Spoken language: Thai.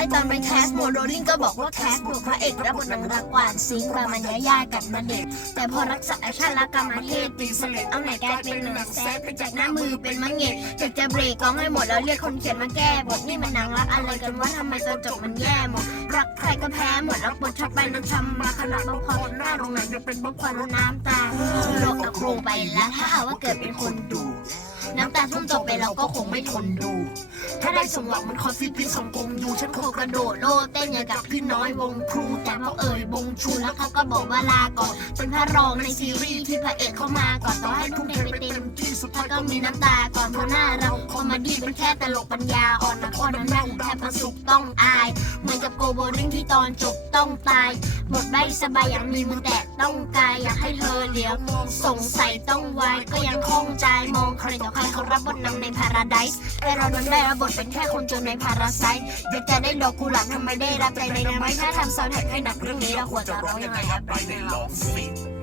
อตอนไปแคสโมโดลิงก็บอกว่าแคสบวกพระเอกรับบทนางรักหวานซิงค์ประมาณยาย่ากับนเดชแต่พอรักษาแอคชั่นและกรรมเทศตีสเลดเอาไหนกลายเป็นหนังแซดไปจากหน้ามือเป็นมังเงะอยากจะเบรกกองให้หมดแล้วเรียกคนเขียนมาแก้บทนี่มันหนังรักอะไรกันว่าทำไมตอนจบมันแย่หมดรักใครก็แพ้หมดรักบทชับไปน้ำช้ำมาขนาดบางพอหน้าโรงหนังจะเป็นบ๊อบควันน้ำตาโลกอะโครงไปแล้วถ้าหาว่าเกิดเป็นคนดู น้ำตาท่วมจบไปเราก็คงไม่ทนดู ถ้าได้สมหวังมันคอฟฟี่พิสังกงอยู่ฉันโคกระโดดโลดเต้นอย่างกับพี่น้อยวงครูแต่พอเอ่ยวงชูแล้วเขาก็บอกว่าลาก่อนเป็นพระรองในซีรีส์ที่พระเอกเข้ามาก่อนต่อให้ทุ่มเทไปเต็ม สุดท้ายก็มีน้ำตาก่อนเพราะหน้าเราคอมเมดี้เป็นแค่ตลกปัญญาอ่อนนะข้อนั้นแม่แค่ประสุขต้องอาย เหมือนกับโกโบริงที่ตอนจบต้องตายหมดใบสบายอย่างมีมือแต่ต้องกายอยากให้เธอเหลียวมองสงสัยต้องไวายก็ยังคงใจมองใครต่อใครเขารับบทนำในพาราไดส์แต่เรานั้นได้รับบทเป็นแค่คนจนในพาราไซต์อยากจะได้ดอกกุหลาบทำไมได้รับใจในน้ำไม่ถ้าทำซาวด์แท็กให้หนักเรื่องนี้เราควรจะร้องยังไงครับไปในลองสิ